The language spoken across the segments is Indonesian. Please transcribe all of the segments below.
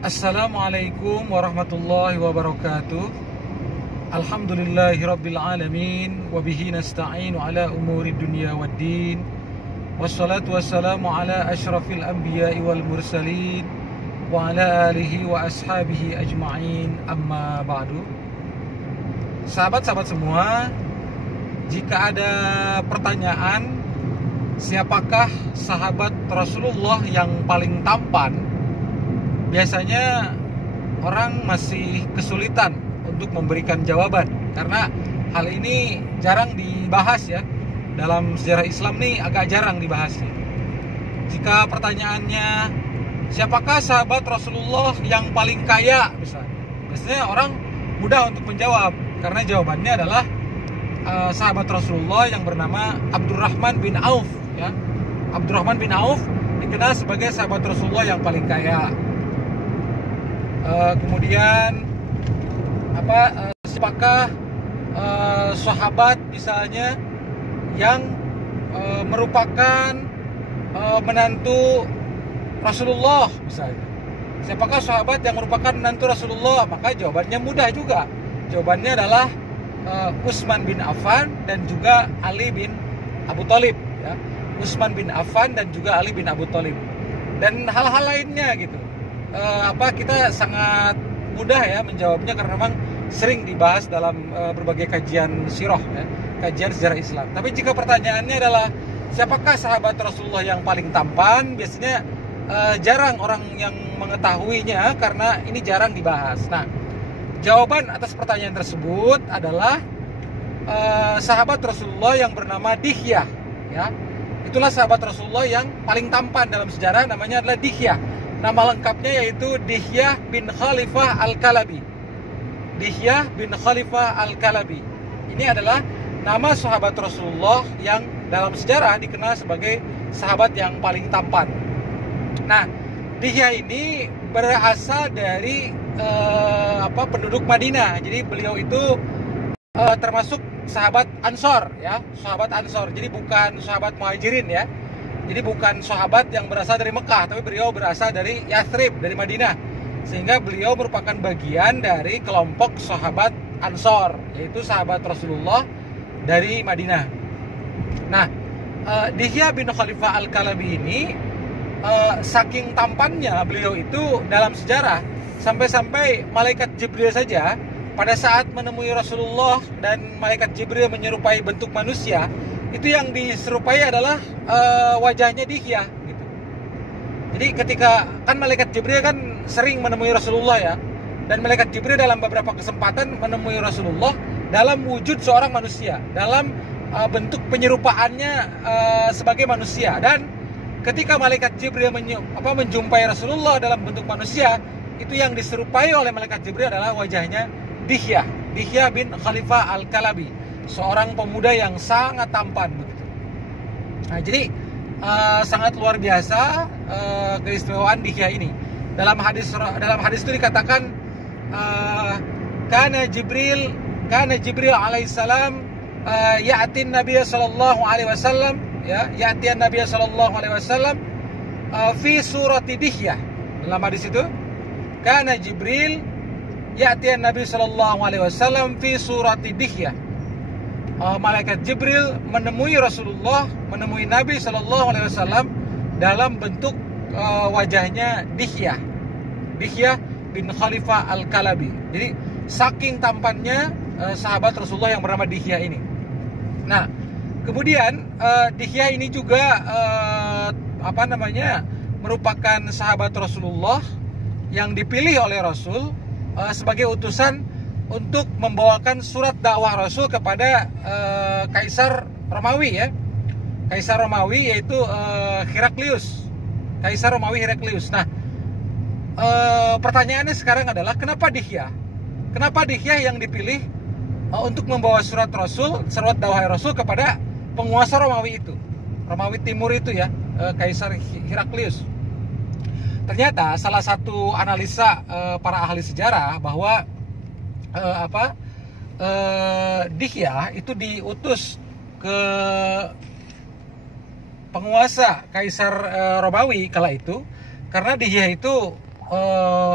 Assalamualaikum warahmatullahi wabarakatuh. Alhamdulillahirabbil alamin wa bihi nasta'inu ala umuri dunya waddin. Wassalatu wassalamu ala asyrafil anbiya'i wal mursalin wa ala alihi wa ashabihi ajma'in. Amma ba'du. Sahabat-sahabat semua, jika ada pertanyaan siapakah sahabat Rasulullah yang paling tampan, biasanya orang masih kesulitan untuk memberikan jawaban karena hal ini jarang dibahas ya. Dalam sejarah Islam nih agak jarang dibahas. Jika pertanyaannya siapakah sahabat Rasulullah yang paling kaya, biasanya orang mudah untuk menjawab karena jawabannya adalah sahabat Rasulullah yang bernama Abdurrahman bin Auf ya. Abdurrahman bin Auf dikenal sebagai sahabat Rasulullah yang paling kaya. Kemudian siapakah sahabat misalnya yang merupakan menantu Rasulullah misalnya. Siapakah sahabat yang merupakan menantu Rasulullah? Maka jawabannya mudah juga. Jawabannya adalah Utsman bin Affan dan juga Ali bin Abu Thalib ya. Utsman bin Affan dan juga Ali bin Abu Thalib. Dan hal-hal lainnya gitu. Kita sangat mudah ya menjawabnya karena memang sering dibahas dalam berbagai kajian sirah ya, kajian sejarah Islam. Tapi jika pertanyaannya adalah siapakah sahabat Rasulullah yang paling tampan, biasanya jarang orang yang mengetahuinya karena ini jarang dibahas. Nah, jawaban atas pertanyaan tersebut adalah sahabat Rasulullah yang bernama Dihyah ya. Itulah sahabat Rasulullah yang paling tampan dalam sejarah, namanya adalah Dihyah. Nama lengkapnya yaitu Dihyah bin Khalifah Al-Kalabi. Dihyah bin Khalifah Al-Kalabi. Ini adalah nama sahabat Rasulullah yang dalam sejarah dikenal sebagai sahabat yang paling tampan. Nah, Dihyah ini berasal dari penduduk Madinah. Jadi beliau itu termasuk sahabat Ansor ya, sahabat Ansor. Jadi bukan sahabat Muhajirin ya. Jadi bukan sahabat yang berasal dari Mekah, tapi beliau berasal dari Yathrib, dari Madinah. Sehingga beliau merupakan bagian dari kelompok sahabat Ansor, yaitu sahabat Rasulullah dari Madinah. Nah, Dihyah bin Khalifah Al-Kalabi ini saking tampannya beliau itu dalam sejarah, sampai-sampai malaikat Jibril saja pada saat menemui Rasulullah dan malaikat Jibril menyerupai bentuk manusia, itu yang diserupai adalah wajahnya Dihyah gitu. Jadi ketika kan malaikat Jibril kan sering menemui Rasulullah ya, dan malaikat Jibril dalam beberapa kesempatan menemui Rasulullah dalam wujud seorang manusia, dalam bentuk penyerupaannya sebagai manusia. Dan ketika malaikat Jibril menjumpai Rasulullah dalam bentuk manusia, itu yang diserupai oleh malaikat Jibril adalah wajahnya Dihyah bin Khalifah Al-Kalabi, seorang pemuda yang sangat tampan begitu. Nah, jadi sangat luar biasa keistimewaan Dihyah ini. Dalam hadis itu dikatakan kana Jibril alaihissalam ya'ti Nabi sallallahu alaihi wasallam ya, ya'ti Nabi sallallahu alaihi wasallam fi surati Dihyah. Dalam hadis itu kana Jibril ya'ti Nabi sallallahu alaihi wasallam fi surati Dihyah. Malaikat Jibril menemui Rasulullah, menemui Nabi Shallallahu Alaihi Wasallam dalam bentuk wajahnya Dihyah bin Khalifah Al-Kalabi. Jadi saking tampannya sahabat Rasulullah yang bernama Dihyah ini. Nah, kemudian Dihyah ini juga merupakan sahabat Rasulullah yang dipilih oleh Rasul sebagai utusan untuk membawakan surat dakwah Rasul kepada Kaisar Romawi ya. Kaisar Romawi yaitu Heraklius. Kaisar Romawi Heraklius. Nah, pertanyaannya sekarang adalah kenapa Dihyah? Kenapa Dihyah yang dipilih untuk membawa surat dakwah Rasul kepada penguasa Romawi itu? Romawi Timur itu ya, Kaisar Heraklius. Ternyata salah satu analisa para ahli sejarah bahwa Dihyah itu diutus ke penguasa Kaisar Romawi kala itu, karena Dihyah itu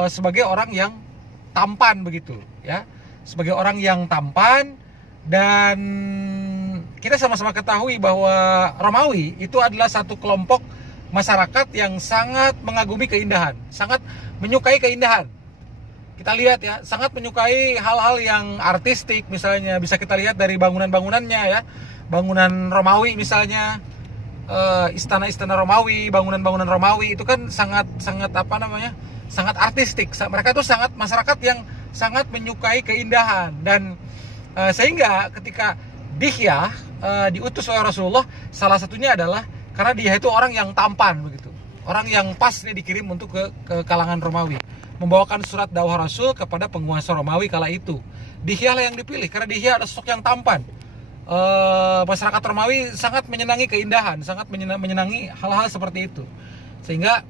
sebagai orang yang tampan begitu ya, sebagai orang yang tampan. Dan kita sama-sama ketahui bahwa Romawi itu adalah satu kelompok masyarakat yang sangat mengagumi keindahan, sangat menyukai keindahan. Kita lihat ya, sangat menyukai hal-hal yang artistik, misalnya bisa kita lihat dari bangunan-bangunannya ya, bangunan Romawi misalnya, istana-istana Romawi, bangunan-bangunan Romawi itu kan sangat sangat artistik. Mereka itu sangat masyarakat yang sangat menyukai keindahan. Dan sehingga ketika Dihya diutus oleh Rasulullah, salah satunya adalah karena dia itu orang yang tampan begitu, orang yang pas nih dikirim untuk ke kalangan Romawi, membawakan surat dakwah Rasul kepada penguasa Romawi kala itu. Dihya lah yang dipilih karena Dihya adalah sosok yang tampan. Masyarakat Romawi sangat menyenangi keindahan, sangat menyenangi hal-hal seperti itu, sehingga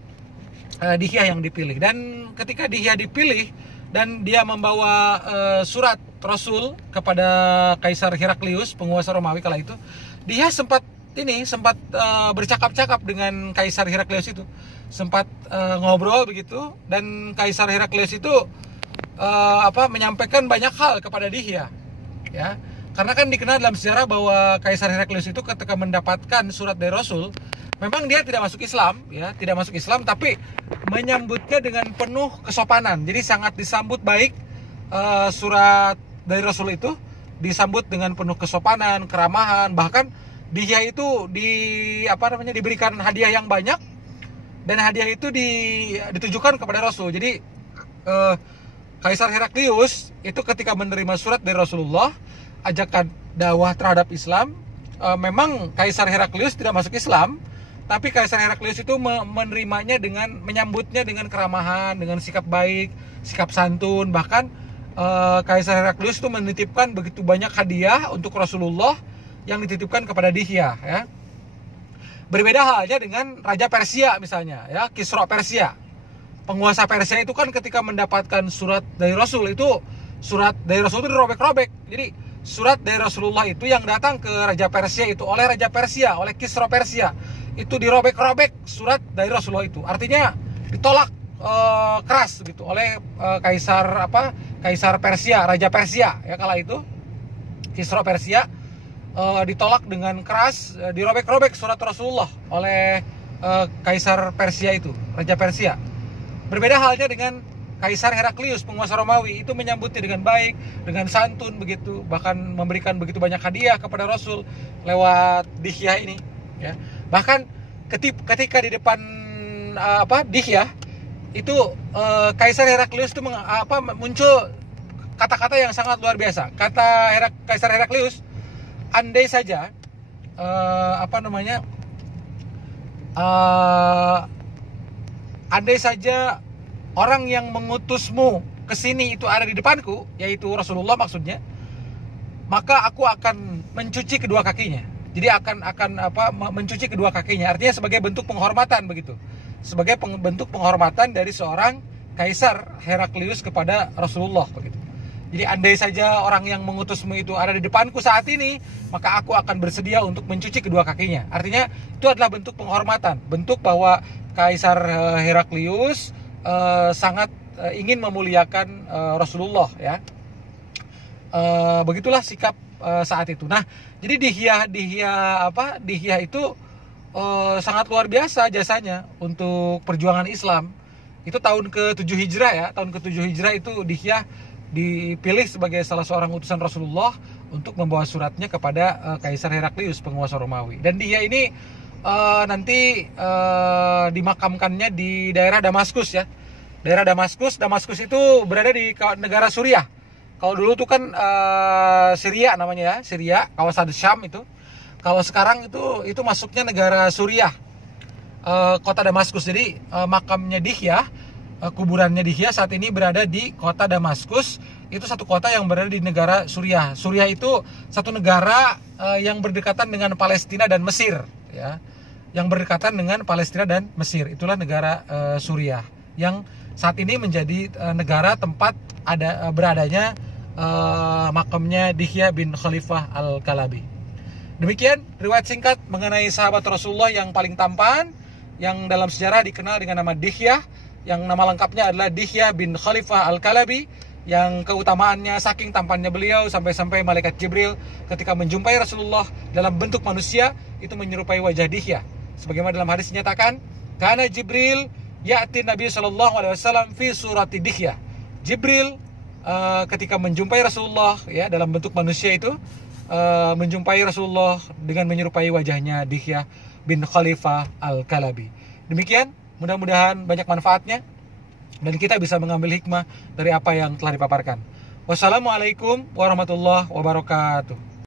Dihya yang dipilih. Dan ketika Dihya dipilih dan dia membawa surat Rasul kepada Kaisar Heraklius, penguasa Romawi kala itu, dia sempat bercakap-cakap dengan Kaisar Heraklius itu, sempat ngobrol begitu. Dan Kaisar Heraklius itu menyampaikan banyak hal kepada Dihya ya, karena kan dikenal dalam sejarah bahwa Kaisar Heraklius itu ketika mendapatkan surat dari Rasul, memang dia tidak masuk Islam ya, tidak masuk Islam, tapi menyambutnya dengan penuh kesopanan. Jadi sangat disambut baik. Surat dari Rasul itu disambut dengan penuh kesopanan, keramahan. Bahkan Dihya itu diberikan hadiah yang banyak, dan hadiah itu ditujukan kepada Rasul. Jadi Kaisar Heraklius itu ketika menerima surat dari Rasulullah, ajakan dakwah terhadap Islam, memang Kaisar Heraklius tidak masuk Islam, tapi Kaisar Heraklius itu menerimanya menyambutnya dengan keramahan, dengan sikap baik, sikap santun. Bahkan Kaisar Heraklius itu menitipkan begitu banyak hadiah untuk Rasulullah yang dititipkan kepada Dihya ya. Berbeda halnya dengan Raja Persia misalnya ya, Kisra Persia. Penguasa Persia itu kan ketika mendapatkan surat dari Rasul itu, surat dari Rasul itu dirobek-robek. Jadi surat dari Rasulullah itu yang datang ke Raja Persia itu oleh Raja Persia, oleh Kisra Persia, itu dirobek-robek surat dari Rasulullah itu. Artinya ditolak keras gitu oleh Kaisar Persia, Raja Persia ya kala itu, Kisra Persia, ditolak dengan keras, dirobek-robek surat Rasulullah oleh Kaisar Persia itu, Raja Persia. Berbeda halnya dengan Kaisar Heraklius, penguasa Romawi, itu menyambutnya dengan baik, dengan santun begitu, bahkan memberikan begitu banyak hadiah kepada Rasul lewat Dihya ini ya. Bahkan ketika di depan Dihya itu, Kaisar Heraklius itu muncul kata-kata yang sangat luar biasa. Kata Kaisar Heraklius, andai saja andai saja orang yang mengutusmu ke sini itu ada di depanku, yaitu Rasulullah maksudnya, maka aku akan mencuci kedua kakinya. Jadi akan mencuci kedua kakinya. Artinya sebagai bentuk penghormatan begitu. Sebagai bentuk penghormatan dari seorang Kaisar Heraklius kepada Rasulullah begitu. Jadi andai saja orang yang mengutusmu itu ada di depanku saat ini, maka aku akan bersedia untuk mencuci kedua kakinya. Artinya itu adalah bentuk penghormatan, bentuk bahwa Kaisar Heraklius sangat ingin memuliakan Rasulullah ya. Begitulah sikap saat itu. Nah, jadi Dihya itu sangat luar biasa jasanya untuk perjuangan Islam. Itu tahun ke-7 Hijrah ya, tahun ke-7 Hijrah itu Dihya dipilih sebagai salah seorang utusan Rasulullah untuk membawa suratnya kepada Kaisar Heraklius, penguasa Romawi. Dan Dihya ini nanti dimakamkannya di daerah Damaskus ya. Daerah Damaskus itu berada di negara Suriah. Kalau dulu tuh kan Syria namanya ya, Syria, kawasan Syam itu. Kalau sekarang itu masuknya negara Suriah, kota Damaskus. Jadi makamnya Dihya, kuburannya Dihya saat ini berada di kota Damaskus. Itu satu kota yang berada di negara Suriah. Suriah itu satu negara yang berdekatan dengan Palestina dan Mesir ya. Yang berdekatan dengan Palestina dan Mesir. Itulah negara Suriah yang saat ini menjadi negara tempat beradanya makamnya Dihya bin Khalifah Al-Kalabi. Demikian riwayat singkat mengenai sahabat Rasulullah yang paling tampan, yang dalam sejarah dikenal dengan nama Dihya. yang nama lengkapnya adalah Dihya bin Khalifah Al-Kalabi, yang keutamaannya saking tampannya beliau sampai-sampai malaikat Jibril ketika menjumpai Rasulullah dalam bentuk manusia itu menyerupai wajah Dihya. Sebagaimana dalam hadis dinyatakan, karena Jibril ya'ti Nabi SAW fi surati Dihya. Jibril ketika menjumpai Rasulullah ya dalam bentuk manusia itu menjumpai Rasulullah dengan menyerupai wajahnya Dihya bin Khalifah Al-Kalabi. Demikian, mudah-mudahan banyak manfaatnya dan kita bisa mengambil hikmah dari apa yang telah dipaparkan. Wassalamualaikum warahmatullahi wabarakatuh.